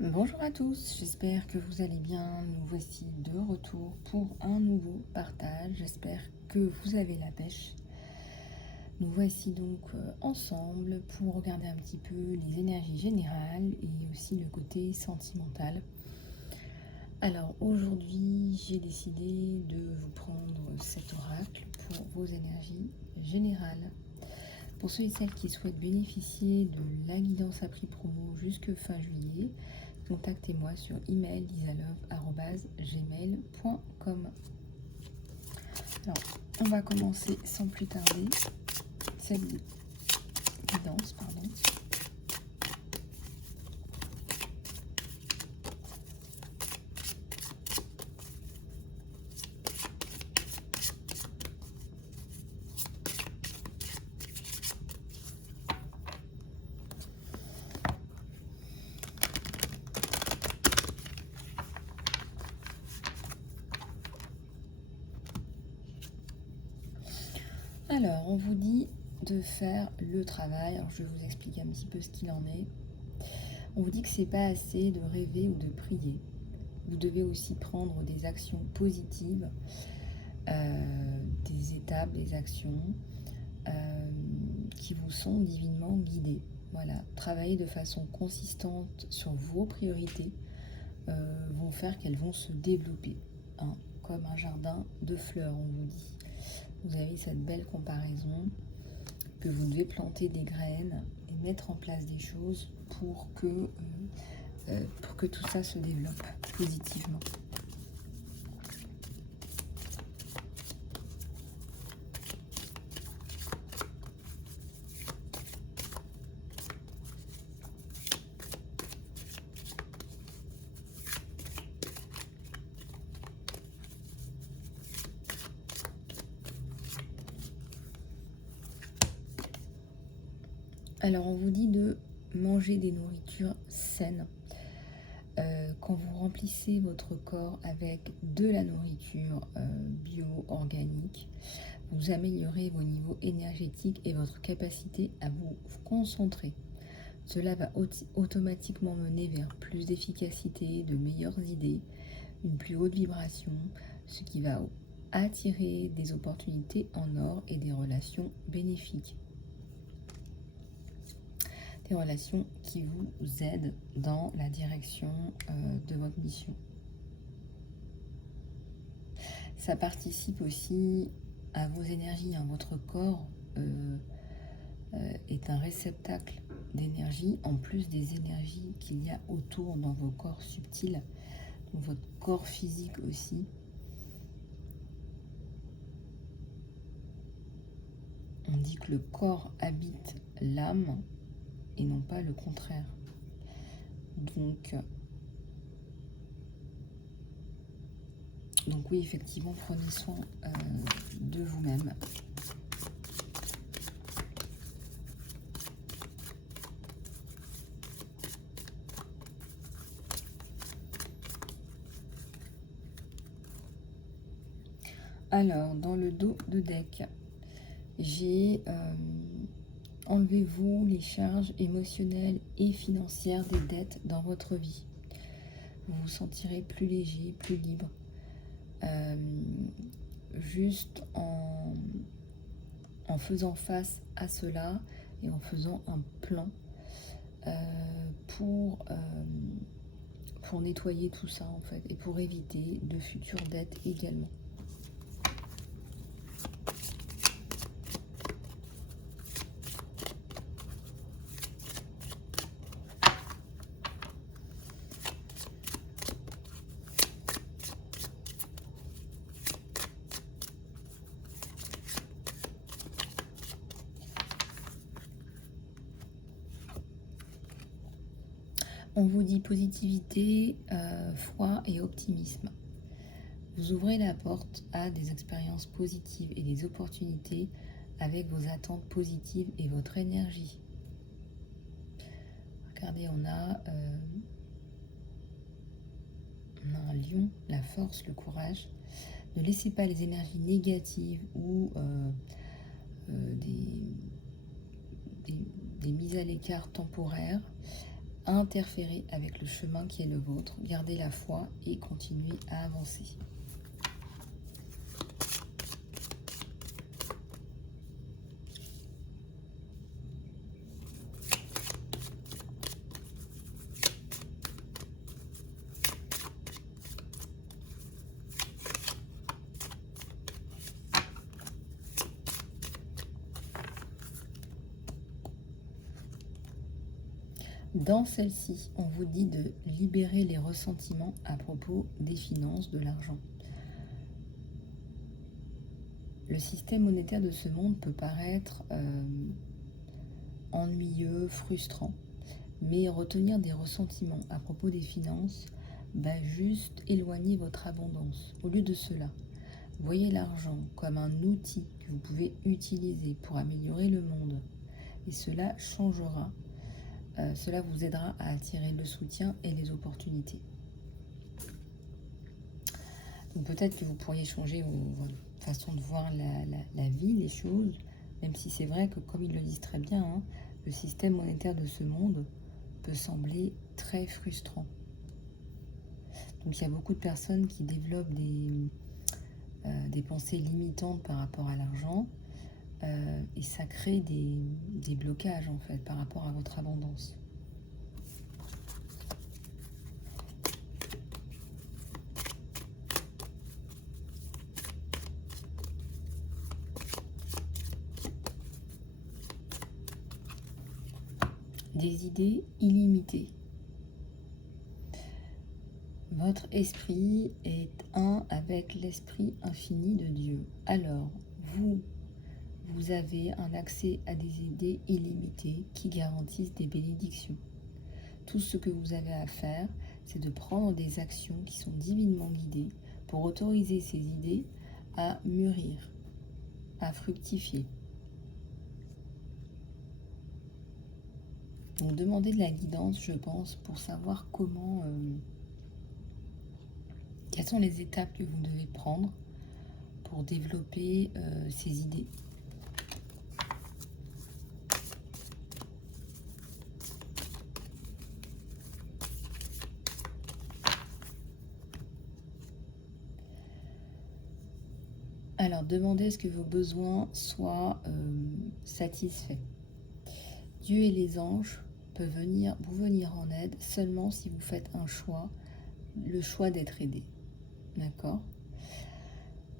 Bonjour à tous, j'espère que vous allez bien. Nous voici de retour pour un nouveau partage. J'espère que vous avez la pêche. Nous voici donc ensemble pour regarder un petit peu les énergies générales et aussi le côté sentimental. Alors aujourd'hui, j'ai décidé de vous prendre cet oracle pour vos énergies générales. Pour ceux et celles qui souhaitent bénéficier de la guidance à prix promo jusque fin juillet, contactez-moi sur email lisalove@gmail.com. Alors, on va commencer sans plus tarder cette guidance, Alors, on vous dit de faire le travail. Alors, je vais vous expliquer un petit peu ce qu'il en est. On vous dit que c'est pas assez de rêver ou de prier. Vous devez aussi prendre des actions positives, des étapes, des actions qui vous sont divinement guidées. Voilà, travailler de façon consistante sur vos priorités vont faire qu'elles vont se développer, hein, comme un jardin de fleurs, on vous dit. Vous avez cette belle comparaison que vous devez planter des graines et mettre en place des choses pour que tout ça se développe positivement. Alors on vous dit de manger des nourritures saines. Quand vous remplissez votre corps avec de la nourriture bio, organique, vous améliorez vos niveaux énergétiques et votre capacité à vous concentrer. Cela va automatiquement mener vers plus d'efficacité, de meilleures idées, une plus haute vibration, ce qui va attirer des opportunités en or et des relations bénéfiques. Des relations qui vous aident dans la direction de votre mission. Ça participe aussi à vos énergies, hein. Votre corps est un réceptacle d'énergie, en plus des énergies qu'il y a autour dans vos corps subtils, donc votre corps physique aussi. On dit que le corps habite l'âme et non pas le contraire. Donc oui, effectivement, prenez soin de vous-même. Alors, dans le dos de deck, j'ai enlevez-vous les charges émotionnelles et financières des dettes dans votre vie. Vous vous sentirez plus léger, plus libre. Juste en faisant face à cela et en faisant un plan pour nettoyer tout ça en fait et pour éviter de futures dettes également. On vous dit positivité, foi et optimisme. Vous ouvrez la porte à des expériences positives et des opportunités avec vos attentes positives et votre énergie. Regardez, on a un lion, la force, le courage. Ne laissez pas les énergies négatives ou des mises à l'écart temporaires interférer avec le chemin qui est le vôtre. Gardez la foi et continuez à avancer. Dans celle-ci, on vous dit de libérer les ressentiments à propos des finances, de l'argent. Le système monétaire de ce monde peut paraître ennuyeux, frustrant, mais retenir des ressentiments à propos des finances va juste éloigner votre abondance. Au lieu de cela, voyez l'argent comme un outil que vous pouvez utiliser pour améliorer le monde. Et cela changera. Cela vous aidera à attirer le soutien et les opportunités. Donc peut-être que vous pourriez changer votre façon de voir la vie, les choses, même si c'est vrai que, comme ils le disent très bien, hein, le système monétaire de ce monde peut sembler très frustrant. Donc il y a beaucoup de personnes qui développent des pensées limitantes par rapport à l'argent. Et ça crée des blocages en fait par rapport à votre abondance. Des idées illimitées. Votre esprit est un avec l'esprit infini de Dieu. Alors, vous avez un accès à des idées illimitées qui garantissent des bénédictions. Tout ce que vous avez à faire, c'est de prendre des actions qui sont divinement guidées pour autoriser ces idées à mûrir, à fructifier. Donc demandez de la guidance, je pense, pour savoir comment, quelles sont les étapes que vous devez prendre pour développer ces idées. Alors, demandez à ce que vos besoins soient satisfaits. Dieu et les anges peuvent vous venir en aide seulement si vous faites un choix, le choix d'être aidé. D'accord ?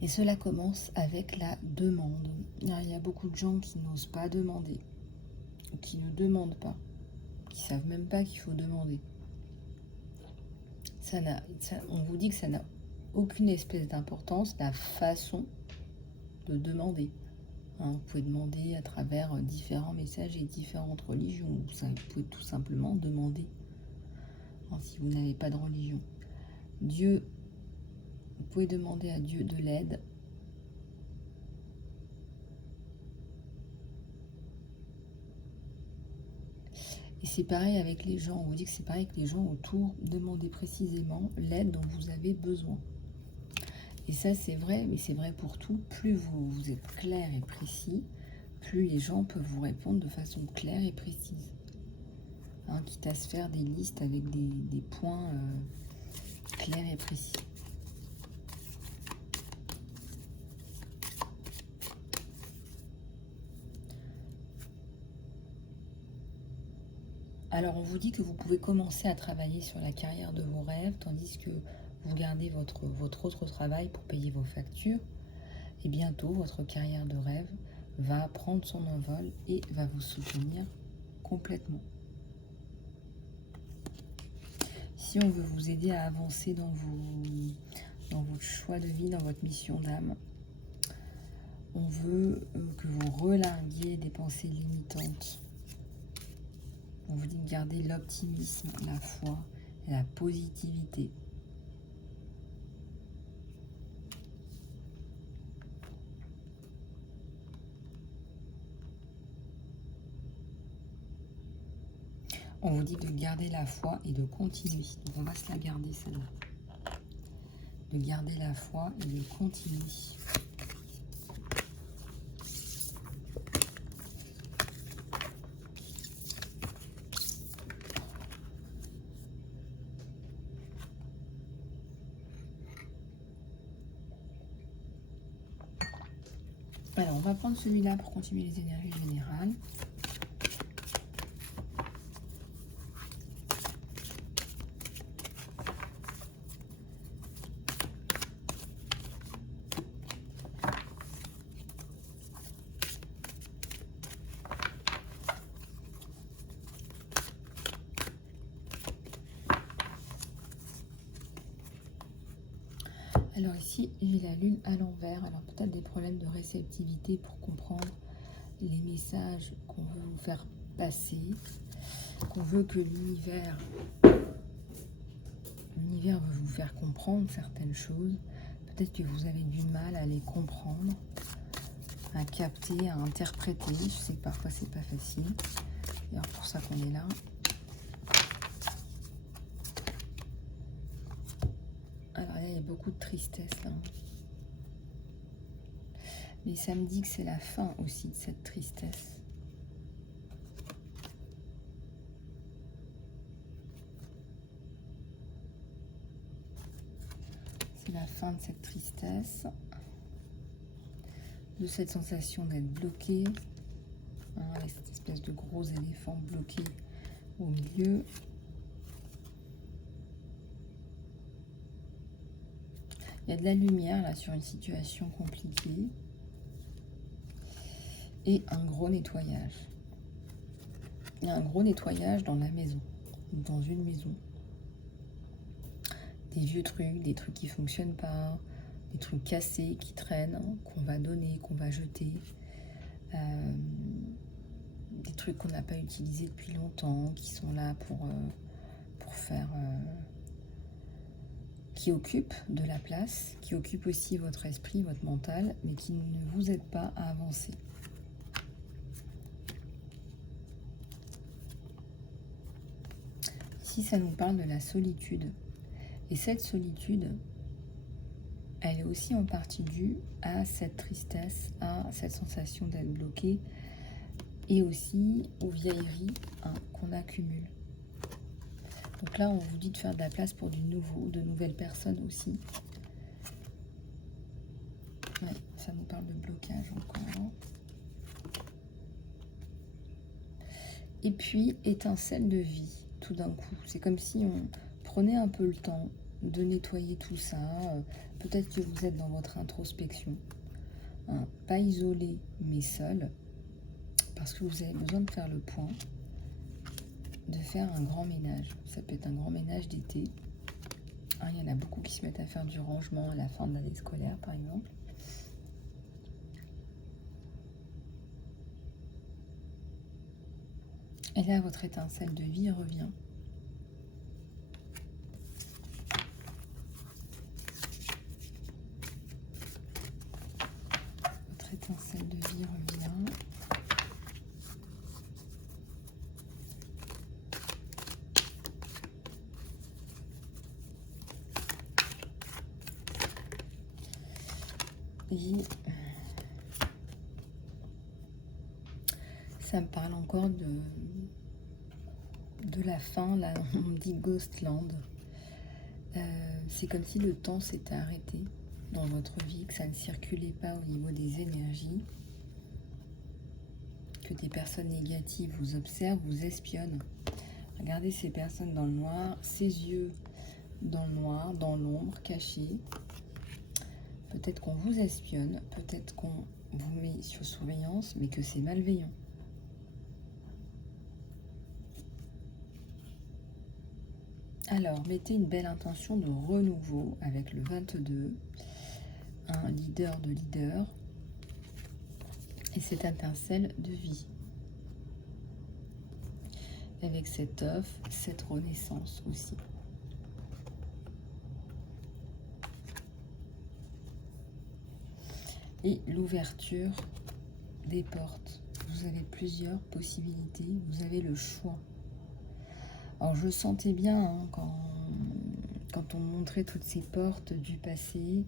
Et cela commence avec la demande. Il y a beaucoup de gens qui n'osent pas demander, ou qui ne demandent pas, qui ne savent même pas qu'il faut demander. On vous dit que ça n'a aucune espèce d'importance, la façon de demander. Vous pouvez demander à travers différents messages et différentes religions. Vous pouvez tout simplement demander, si vous n'avez pas de religion. Dieu, vous pouvez demander à Dieu de l'aide. Et c'est pareil avec les gens. On vous dit que c'est pareil avec les gens autour. Demandez précisément l'aide dont vous avez besoin. Et ça, c'est vrai, mais c'est vrai pour tout. Plus vous êtes clair et précis, plus les gens peuvent vous répondre de façon claire et précise. Quitte à se faire des listes avec des points clairs et précis. Alors, on vous dit que vous pouvez commencer à travailler sur la carrière de vos rêves, tandis que vous gardez votre autre travail pour payer vos factures. Et bientôt, votre carrière de rêve va prendre son envol et va vous soutenir complètement. Si on veut vous aider à avancer dans votre choix de vie, dans votre mission d'âme, on veut que vous relarguiez des pensées limitantes. On vous dit de garder l'optimisme, la foi et la positivité. On vous dit de garder la foi et de continuer. Donc on va se la garder celle-là. De garder la foi et de continuer. Alors, on va prendre celui-là pour continuer les énergies générales. Alors ici, j'ai la lune à l'envers. Alors peut-être des problèmes de réceptivité pour comprendre les messages qu'on veut vous faire passer, qu'on veut que l'univers veut vous faire comprendre certaines choses. Peut-être que vous avez du mal à les comprendre, à capter, à interpréter. Je sais que parfois c'est pas facile. C'est pour ça qu'on est là. Alors là, il y a beaucoup de tristesse là. Mais ça me dit que c'est la fin aussi de cette tristesse. C'est la fin de cette tristesse, de cette sensation d'être bloqué, hein, avec cette espèce de gros éléphant bloqué au milieu. Il y a de la lumière là sur une situation compliquée et un gros nettoyage. Il y a un gros nettoyage dans la maison, dans une maison. Des vieux trucs, des trucs qui ne fonctionnent pas, des trucs cassés qui traînent, qu'on va donner, qu'on va jeter. Des trucs qu'on n'a pas utilisés depuis longtemps, qui sont là pour faire... qui occupent de la place, qui occupent aussi votre esprit, votre mental, mais qui ne vous aident pas à avancer. Ici, ça nous parle de la solitude. Et cette solitude, elle est aussi en partie due à cette tristesse, à cette sensation d'être bloqué, et aussi aux vieilleries qu'on accumule. Donc là, on vous dit de faire de la place pour du nouveau, de nouvelles personnes aussi. Ouais, ça nous parle de blocage encore. Et puis, étincelle de vie, tout d'un coup. C'est comme si on prenait un peu le temps de nettoyer tout ça. Peut-être que vous êtes dans votre introspection. Hein, pas isolé, mais seul. Parce que vous avez besoin de faire le point, de faire un grand ménage. Ça peut être un grand ménage d'été. Hein, il y en a beaucoup qui se mettent à faire du rangement à la fin de l'année scolaire, par exemple. Et là, votre étincelle de vie revient. Votre étincelle de vie revient. Et ça me parle encore de la fin, là, on dit Ghostland. C'est comme si le temps s'était arrêté dans votre vie, que ça ne circulait pas au niveau des énergies, que des personnes négatives vous observent, vous espionnent. Regardez ces personnes dans le noir, ces yeux dans le noir, dans l'ombre, cachés. Peut-être qu'on vous espionne, peut-être qu'on vous met sur surveillance, mais que c'est malveillant. Alors, mettez une belle intention de renouveau avec le 22, un leader de leader, et cette étincelle de vie. Avec cet œuf, cette renaissance aussi. Et l'ouverture des portes. Vous avez plusieurs possibilités, vous avez le choix. Alors je sentais bien hein, quand on montrait toutes ces portes du passé,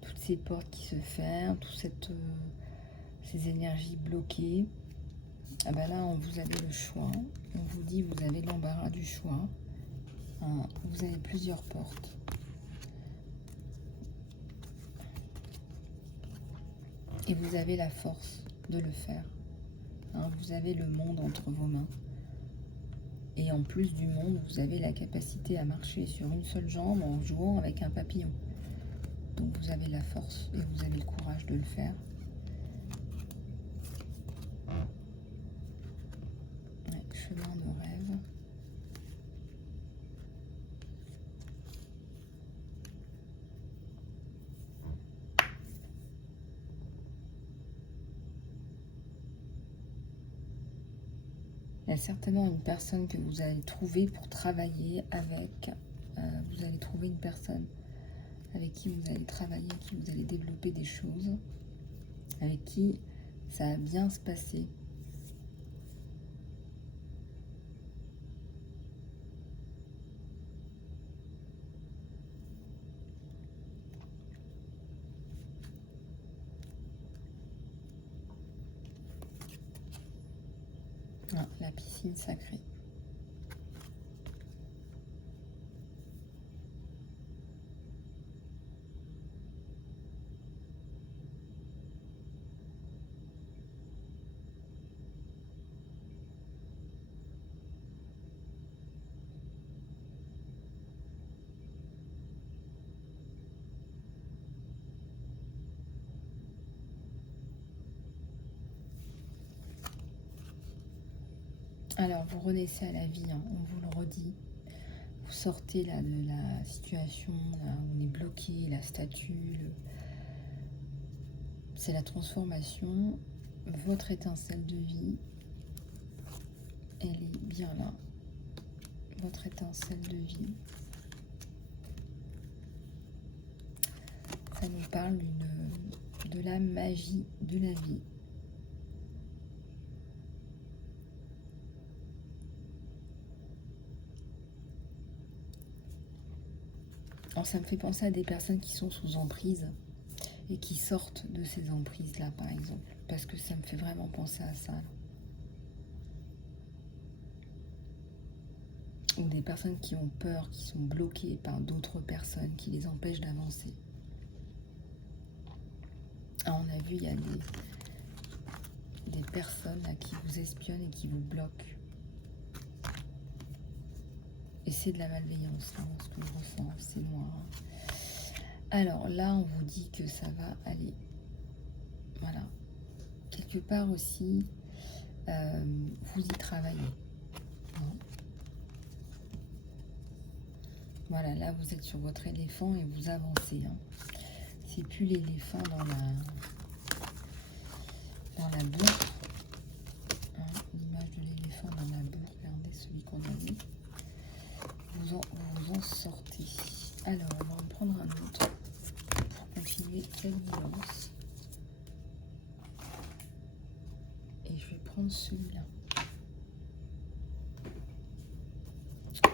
toutes ces portes qui se ferment, toutes ces énergies bloquées. Ah ben là, vous avez le choix. On vous dit, vous avez l'embarras du choix. Hein, vous avez plusieurs portes. Et vous avez la force de le faire. Hein, vous avez le monde entre vos mains. Et en plus du monde, vous avez la capacité à marcher sur une seule jambe en jouant avec un papillon. Donc vous avez la force et vous avez le courage de le faire. Ouais, chemin de rêve. Il y a certainement une personne que vous allez trouver pour travailler avec. Vous allez trouver une personne avec qui vous allez travailler, avec qui vous allez développer des choses, avec qui ça va bien se passer. Ah, la piscine sacrée. Alors, vous renaissez à la vie, hein, on vous le redit. Vous sortez là de la situation là, où on est bloqué, la statue. C'est la transformation. Votre étincelle de vie, elle est bien là. Votre étincelle de vie. Ça nous parle de la magie de la vie. Alors, ça me fait penser à des personnes qui sont sous emprise et qui sortent de ces emprises-là, par exemple. Parce que ça me fait vraiment penser à ça. Ou des personnes qui ont peur, qui sont bloquées par d'autres personnes, qui les empêchent d'avancer. Ah, on a vu, il y a des personnes là, qui vous espionnent et qui vous bloquent. Et c'est de la malveillance, là, ce que je ressens, c'est moi. Alors là, on vous dit que ça va aller. Voilà. Quelque part aussi, vous y travaillez. Hein. Voilà, là, vous êtes sur votre éléphant et vous avancez. Hein. C'est plus l'éléphant dans la boue. Hein, l'image de l'éléphant dans la boue. Regardez celui qu'on a vu. Vous en sortez. Alors, on va en prendre un autre pour continuer cette guidance. Et je vais prendre celui-là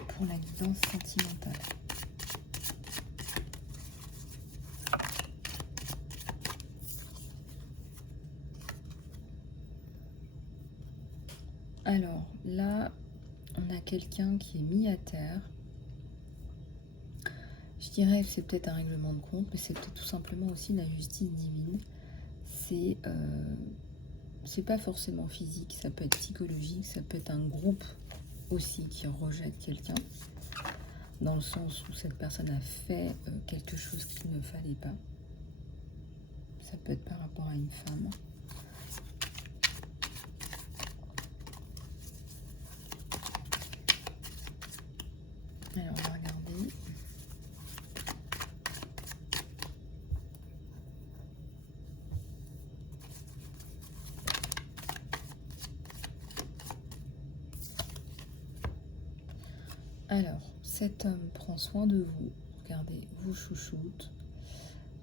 pour la guidance sentimentale. Alors là, on a quelqu'un qui est mis à terre. Je dirais que c'est peut-être un règlement de compte, mais c'est peut-être tout simplement aussi la justice divine. C'est pas forcément physique, ça peut être psychologique, ça peut être un groupe aussi qui rejette quelqu'un, dans le sens où cette personne a fait quelque chose qu'il ne fallait pas. Ça peut être par rapport à une femme. Alors, on va regarder. Alors, cet homme prend soin de vous. Regardez, vous chouchoute.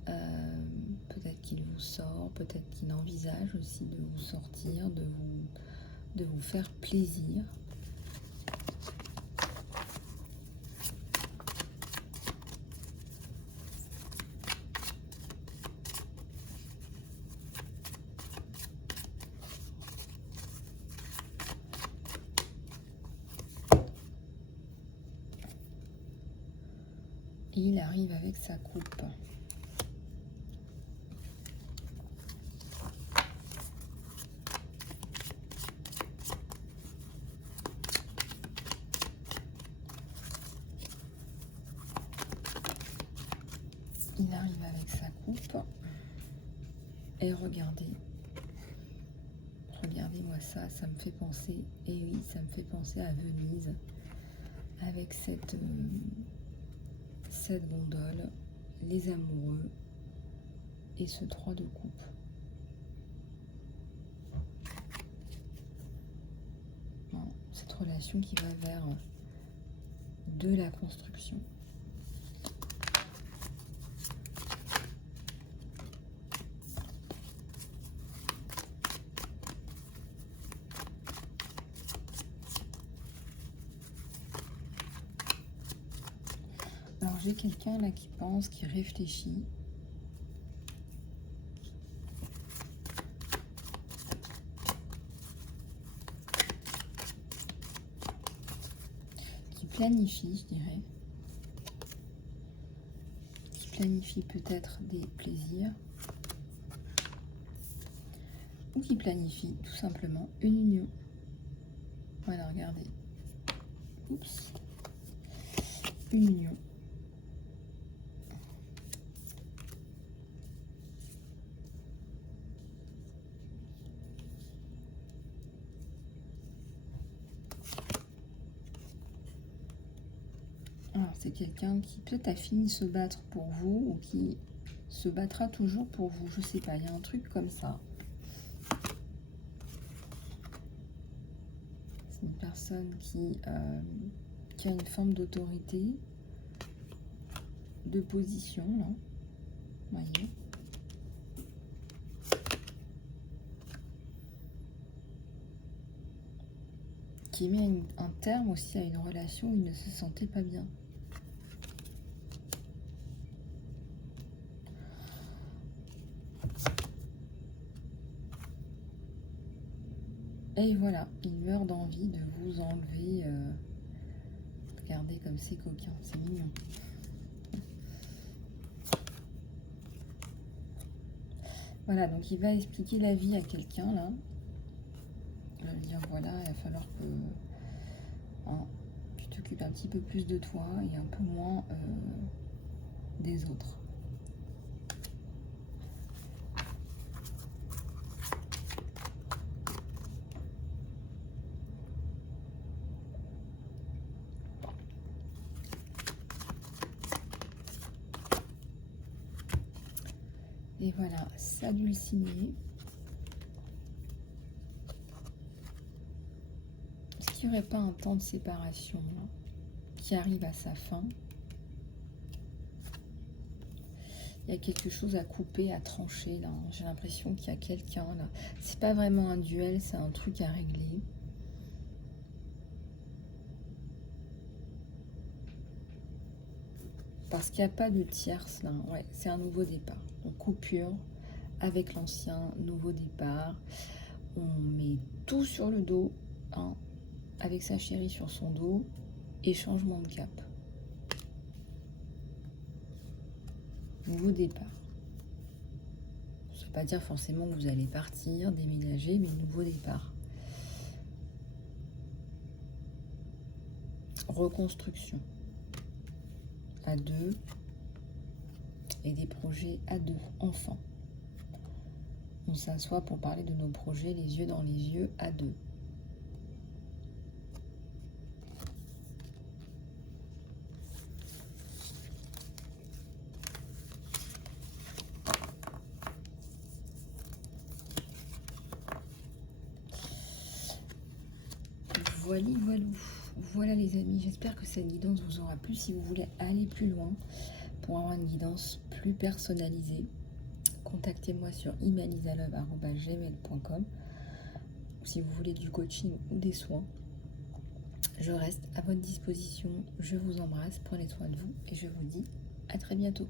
Peut-être qu'il vous sort, peut-être qu'il envisage aussi de vous sortir, de vous faire plaisir. Il arrive avec sa coupe. arrive avec sa coupe. Et regardez. Regardez-moi ça, ça me fait penser, et oui, ça me fait penser à Venise, avec cette gondole, les amoureux, et ce 3 de coupe. Bon, cette relation qui va vers de la construction. Alors j'ai quelqu'un là qui pense, qui réfléchit. Qui planifie, je dirais. Qui planifie peut-être des plaisirs. Ou qui planifie tout simplement une union. Voilà, regardez. Oups. Une union. Alors, c'est quelqu'un qui peut-être a fini de se battre pour vous ou qui se battra toujours pour vous. Je sais pas, il y a un truc comme ça. C'est une personne qui a une forme d'autorité, de position, là. Voyez. Qui met un terme aussi à une relation où il ne se sentait pas bien. Et voilà, il meurt d'envie de vous enlever. Regardez comme c'est coquin, c'est mignon. Voilà, donc il va expliquer la vie à quelqu'un là. Il va lui dire voilà, il va falloir que tu t'occupes un petit peu plus de toi et un peu moins des autres. Et voilà, s'adulciner. Est-ce qu'il n'y aurait pas un temps de séparation là, qui arrive à sa fin? Il y a quelque chose à couper, à trancher là. J'ai l'impression qu'il y a quelqu'un là. C'est pas vraiment un duel, c'est un truc à régler. Parce qu'il n'y a pas de tierce là. Ouais, c'est un nouveau départ. Donc coupure avec l'ancien, nouveau départ. On met tout sur le dos, hein, avec sa chérie sur son dos, et changement de cap. Nouveau départ. Ça ne veut pas dire forcément que vous allez partir, déménager, mais nouveau départ. Reconstruction. À deux. Et des projets à deux, enfants. On s'assoit pour parler de nos projets, les yeux dans les yeux, à deux. Voilà les amis, j'espère que cette guidance vous aura plu. Si vous voulez aller plus loin pour avoir une guidance plus personnalisée, contactez-moi sur imalisalove@gmail.com. Si vous voulez du coaching ou des soins, je reste à votre disposition. Je vous embrasse, prenez soin de vous et je vous dis à très bientôt.